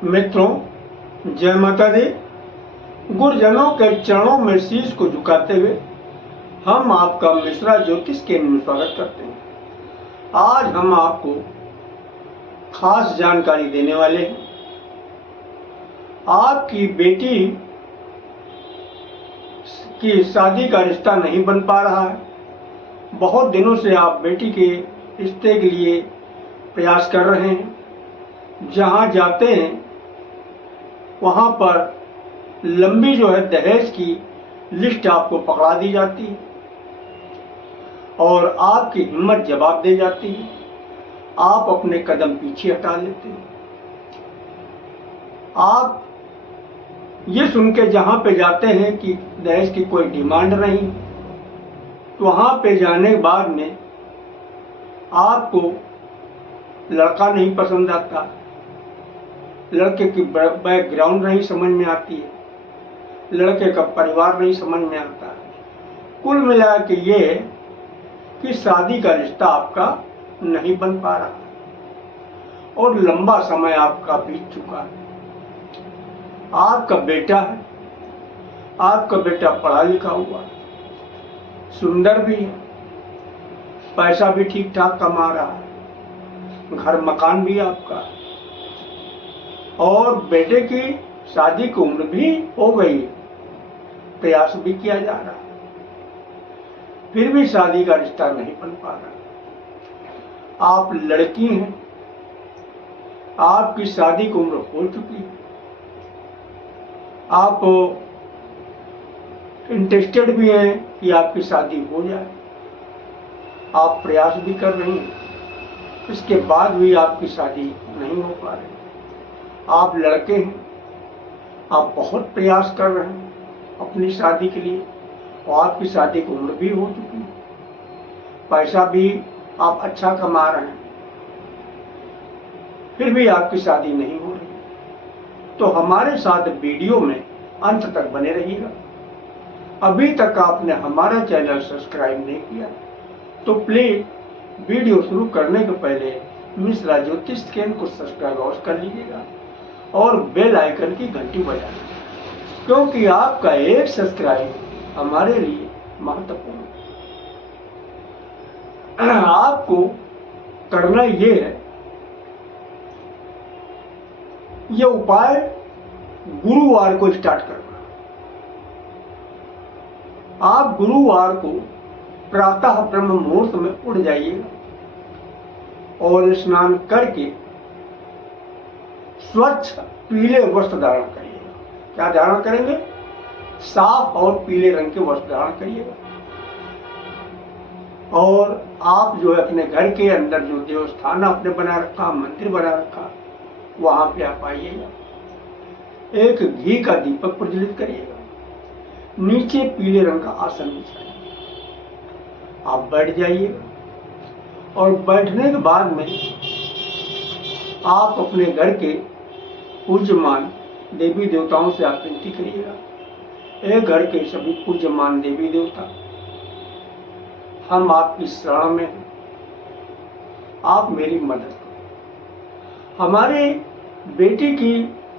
मित्रों, जय माता दी। गुरुजनों के चरणों में शीश को झुकाते हुए हम आपका मिश्रा ज्योतिष केंद्र में स्वागत करते हैं। आज हम आपको खास जानकारी देने वाले हैं। आपकी बेटी की शादी का रिश्ता नहीं बन पा रहा है। बहुत दिनों से आप बेटी के रिश्ते के लिए प्रयास कर रहे हैं। जहां जाते हैं वहां पर लंबी दहेज की लिस्ट आपको पकड़ा दी जाती है और आपकी हिम्मत जवाब दे जाती है। आप अपने कदम पीछे हटा लेते हैं। आप ये सुन के जहां पे जाते हैं कि दहेज की कोई डिमांड नहीं, तो वहां पे जाने के बाद में आपको लड़का नहीं पसंद आता, लड़के की बैकग्राउंड नहीं समझ में आती है, लड़के का परिवार नहीं समझ में आता है। कुल मिला के ये है कि शादी का रिश्ता आपका नहीं बन पा रहा और लंबा समय आपका बीत चुका है। आपका बेटा है, आपका बेटा पढ़ा लिखा हुआ है, सुंदर भी है, पैसा भी ठीक ठाक कमा रहा है, घर मकान भी आपका है और बेटे की शादी की उम्र भी हो गई है, प्रयास भी किया जा रहा है, फिर भी शादी का रिश्ता नहीं बन पा रहा। आप लड़की हैं, आपकी शादी की उम्र हो चुकी है, आप इंटरेस्टेड भी हैं कि आपकी शादी हो जाए, आप प्रयास भी कर रही हैं, इसके बाद भी आपकी शादी नहीं हो पा रही। आप लड़के हैं, आप बहुत प्रयास कर रहे हैं अपनी शादी के लिए और आपकी शादी की उम्र भी हो चुकी है, पैसा भी आप अच्छा कमा रहे हैं, फिर भी आपकी शादी नहीं हो रही। तो हमारे साथ वीडियो में अंत तक बने रहिएगा। अभी तक आपने हमारा चैनल सब्सक्राइब नहीं किया तो प्लीज वीडियो शुरू करने के पहले मिश्रा ज्योतिष केंद्र को सब्सक्राइब अवश्य कर लीजिएगा और बेल आइकन की घंटी बजा लीजिए, क्योंकि आपका एक सब्सक्राइब हमारे लिए महत्वपूर्ण है। आपको करना ये है, ये उपाय गुरुवार को स्टार्ट करना। आप गुरुवार को प्रातः ब्रह्म मुहूर्त में उठ जाइएगा और स्नान करके स्वच्छ पीले वस्त्र धारण करिएगा। क्या धारण करेंगे? साफ और पीले रंग के वस्त्र धारण करिएगा और आप अपने घर के अंदर जो देवस्थान आपने बना रखा, मंदिर बना रखा, वहां पे आप आइएगा। एक घी का दीपक प्रज्वलित करिएगा, नीचे पीले रंग का आसन बिछाइएगा, आप बैठ जाइएगा और बैठने के बाद में आप अपने घर के पूज्यमान देवी देवताओं से आप विनती करिएगा। एक घर के सभी पूज्यमान देवी देवता, हम आपकी शरण में हैं, आप मेरी मदद करो। हमारे बेटी की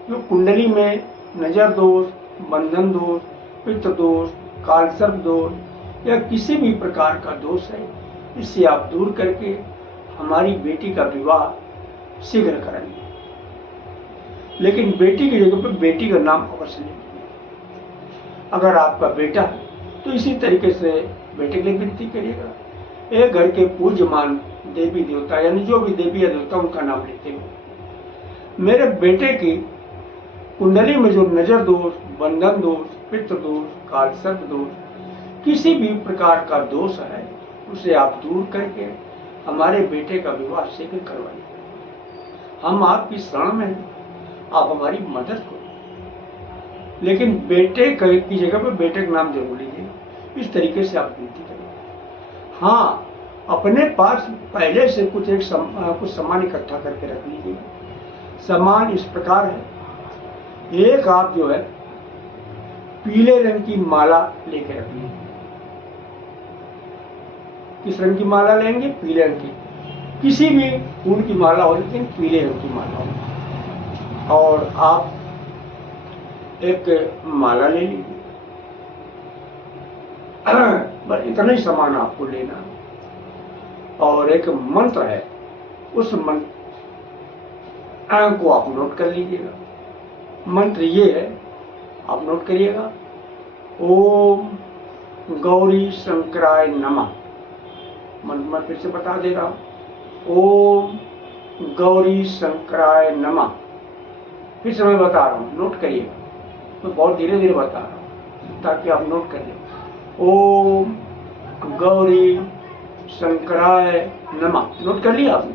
जो कुंडली में नजर दोष, बंधन दोष, पितृ दोष, कालसर्प दोष या किसी भी प्रकार का दोष है, इससे आप दूर करके हमारी बेटी का विवाह शीघ्र कराइए। लेकिन बेटी की जगह पर बेटी का नाम अवश्य लीजिए। अगर आपका बेटा है तो इसी तरीके से बेटे के लिए विनती करिएगा। एक घर के पूज्यमान देवी देवता यानी जो भी देवी या देवता उनका नाम लेते हुए, मेरे बेटे की कुंडली में जो नजर दोष, बंधन दोष, पितृ दोष, कालसर्प दोष, किसी भी प्रकार का दोष है, उसे आप दूर करके हमारे बेटे का विवाह शीघ्र करवाइए। हम आपकी शरण में हैं, आप हमारी मदद करो। लेकिन बेटे की जगह पर बेटे का नाम जरूर लीजिए। इस तरीके से आप विनती करिए। हाँ, अपने पास पहले से कुछ सामान इकट्ठा करके रख लीजिए। सामान इस प्रकार है, एक आप पीले रंग की माला लेकर रख लीजिए। किस रंग की माला लेंगे? पीले रंग की। किसी भी फूल की माला हो, लेकिन पीले रंग की माला हो। और आप एक माला ले लीजिए। बस इतना ही सामान आपको लेना है। और एक मंत्र है, उस मंत्र को आप नोट कर लीजिएगा। मंत्र ये है, आप नोट करिएगा, ओम गौरी शंकराय नमः। मंत्र मैं फिर से बता दे रहा हूं, ओम गौरी शंकराय नमः। फिर से मैं बता रहा हूं, नोट करिएगा। मैं बहुत धीरे धीरे बता रहा हूं ताकि आप नोट कर लें। ओम गौरी शंकराय नमः। नोट कर लिया आपने?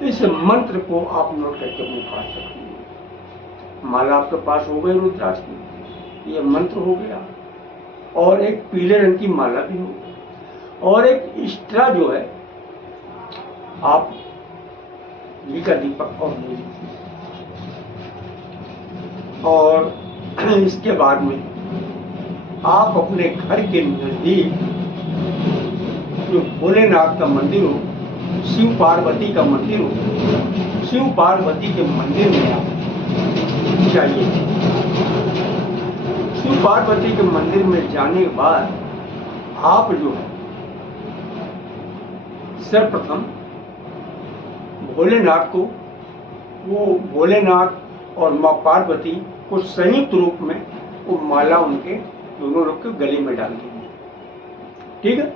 इस मंत्र को आप नोट करके अपने पास रखिए। माला आपके पास हो गई रुद्राक्ष की, ये मंत्र हो गया। और एक पीले रंग की माला भी हो गई। और एक एक्स्ट्रा जो है, आप घी का दीपक और ले लीजिए। और इसके बाद में आप अपने घर के नजदीक जो भोलेनाथ का मंदिर हो, शिव पार्वती का मंदिर हो, शिव पार्वती के मंदिर में आप जाइए। शिव पार्वती के मंदिर में जाने के बाद आप जो है सर्वप्रथम भोलेनाथ को, वो भोलेनाथ और माँ पार्वती को संयुक्त रूप में वो माला उनके दोनों लोग के गले में डाल दीजिए। ठीक है?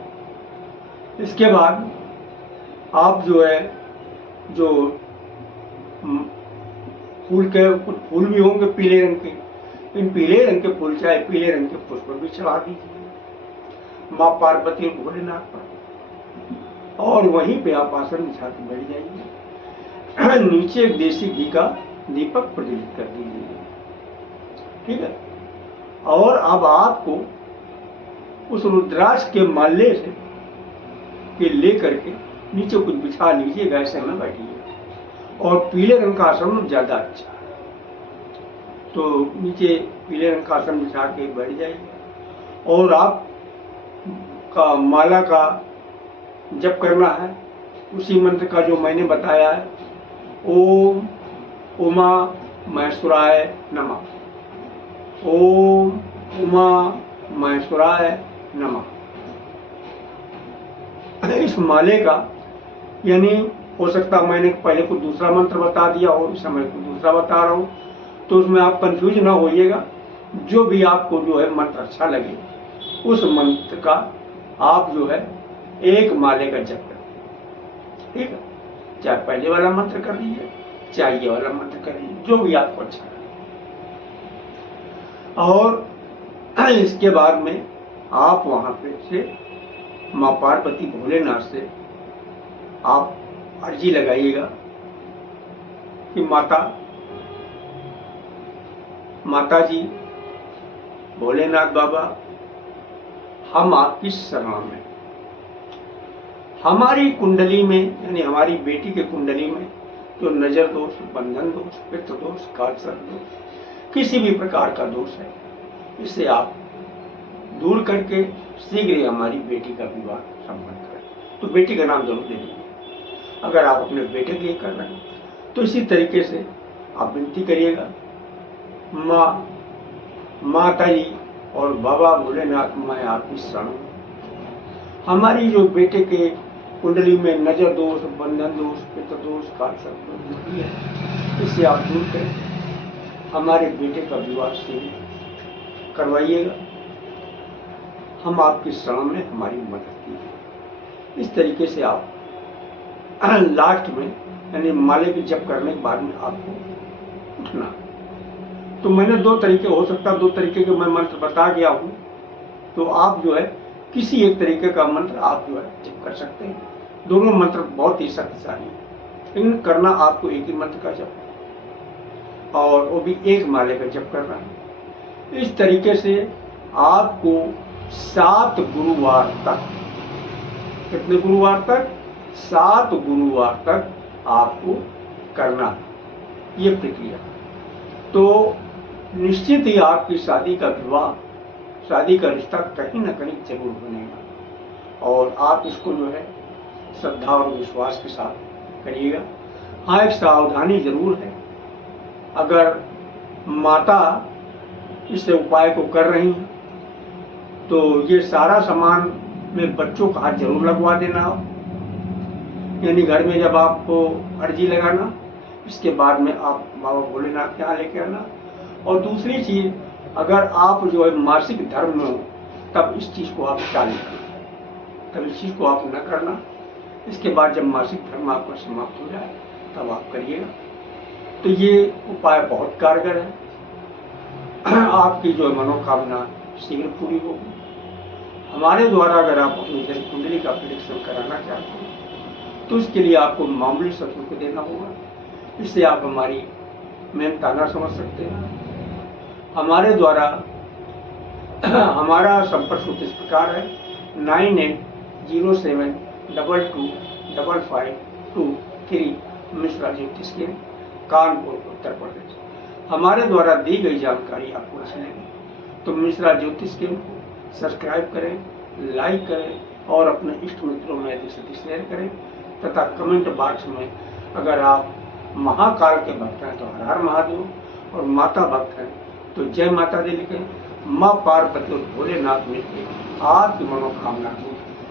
इसके बाद आप जो है, जो फूल के, कुछ फूल भी होंगे पीले रंग के, इन पीले रंग के फूल चाहे पीले रंग के पुष्प भी चढ़ा दीजिए माँ पार्वती और भोलेनाथ पर। और वहीं पे आप आसन बिछा के बैठ जाइए। नीचे एक देसी घी का दीपक प्रज्वलित कर दीजिए। ठीक है? और अब आपको उस रुद्राक्ष के माले से के लेकर के नीचे कुछ बिछा लीजिएगा, ऐसे में बैठिए। और पीले रंग का आसन ज्यादा अच्छा है, तो नीचे पीले रंग का आसन बिछा के बैठ जाइए। और आप का माला का जप करना है उसी मंत्र का जो मैंने बताया है, ओम उमा महेश्वराय नमः। ओम उमा महेश्वराय नमः। इस माले का, यानी हो सकता मैंने पहले को दूसरा मंत्र बता दिया और इस समय को दूसरा बता रहा हूं, तो उसमें आप कंफ्यूज ना होइएगा। जो भी आपको जो है मंत्र अच्छा लगे, उस मंत्र का आप जो है एक माले का जप करें। ठीक है? चाहे पहले वाला मंत्र कर लीजिए, चाहे ये वाला मंत्र कर लीजिए, जो भी आपको अच्छा लगे। और इसके बाद में आप वहां पे से माँ पार्वती भोलेनाथ से आप अर्जी लगाइएगा कि माता जी, भोलेनाथ बाबा, हम आपकी शरण में, हमारी कुंडली में, यानी हमारी बेटी के कुंडली में जो नजर दोष, बंधन दोष, पितृ दोष, कालसर्प दोष, किसी भी प्रकार का दोष है, इसे आप दूर करके शीघ्र ही हमारी बेटी का विवाह संपन्न करें। तो बेटी का नाम जरूर ले लीजिए। अगर आप अपने बेटे के लिए कर रहे हैं तो इसी तरीके से आप विनती करिएगा, माता जी और बाबा भोलेनाथ, मैं आपकी शरण हूं। हमारी जो बेटे के कुंडली में नजर दोष, बंधन दोष, पितृ दोष, कालसर्प दोष है, इसे आप दूर करें, हमारे बेटे का विवाह शीघ्र करवाइएगा। हम आपकी शरण में, हमारी मदद कीजिए। इस तरीके से आप लास्ट में, यानी माले की जप करने के बाद में आपको उठना। तो मैंने दो तरीके, हो सकता है दो तरीके के मैं मंत्र बता गया हूं, तो आप जो है किसी एक तरीके का मंत्र आप जो है जप कर सकते हैं। दोनों मंत्र बहुत ही शक्तिशाली है, लेकिन करना आपको एक ही मंत्र का जप है, और वो भी एक माले का जप करना है। इस तरीके से आपको 7 गुरुवार तक, कितने गुरुवार तक? 7 गुरुवार तक आपको करना है ये प्रक्रिया। तो निश्चित ही आपकी शादी का विवाह, शादी का रिश्ता कहीं ना कहीं जरूर बनेगा। और आप इसको जो है श्रद्धा और विश्वास के साथ करिएगा। हाँ, एक सावधानी जरूर है अगर माता इस उपाय को कर रही हैं तो ये सारा सामान में बच्चों का हाथ जरूर लगवा देना हो, यानी घर में जब आपको अर्जी लगाना, इसके बाद में आप बाबा भोलेनाथ के यहाँ लेके आना। और दूसरी चीज, अगर आप जो है मासिक धर्म में हो तब इस चीज को आप टाल करना, तब इस चीज को आप न करना। इसके बाद जब मासिक धर्म आपका समाप्त हो जाए तब आप करिएगा। तो ये उपाय बहुत कारगर है, आपकी जो मनोकामना शीघ्र पूरी होगी। हमारे द्वारा अगर आप अपनी जन्म कुंडली का प्रेडिक्शन कराना चाहते हैं तो इसके लिए आपको मामूली सा शुल्क देना होगा। इससे आप हमारी मेहनत ना समझ सकते हैं। हमारे द्वारा हमारा संपर्क सूत्र इस प्रकार है 9807225523 मिश्रा ज्योतिष केंद्र, कानपुर, उत्तर प्रदेश। हमारे द्वारा दी गई जानकारी आपको अच्छी लगी तो मिश्रा ज्योतिष केंद्र को सब्सक्राइब करें, लाइक करें और अपने इष्ट मित्रों में अधिक शेयर करें तथा कमेंट बॉक्स में अगर आप महाकाल के भक्त हैं तो हर हर महादेव और माता भक्त हैं तो जय माता दी लिखें। माँ पार्वती और भोलेनाथ मिलकर आपकी मनोकामना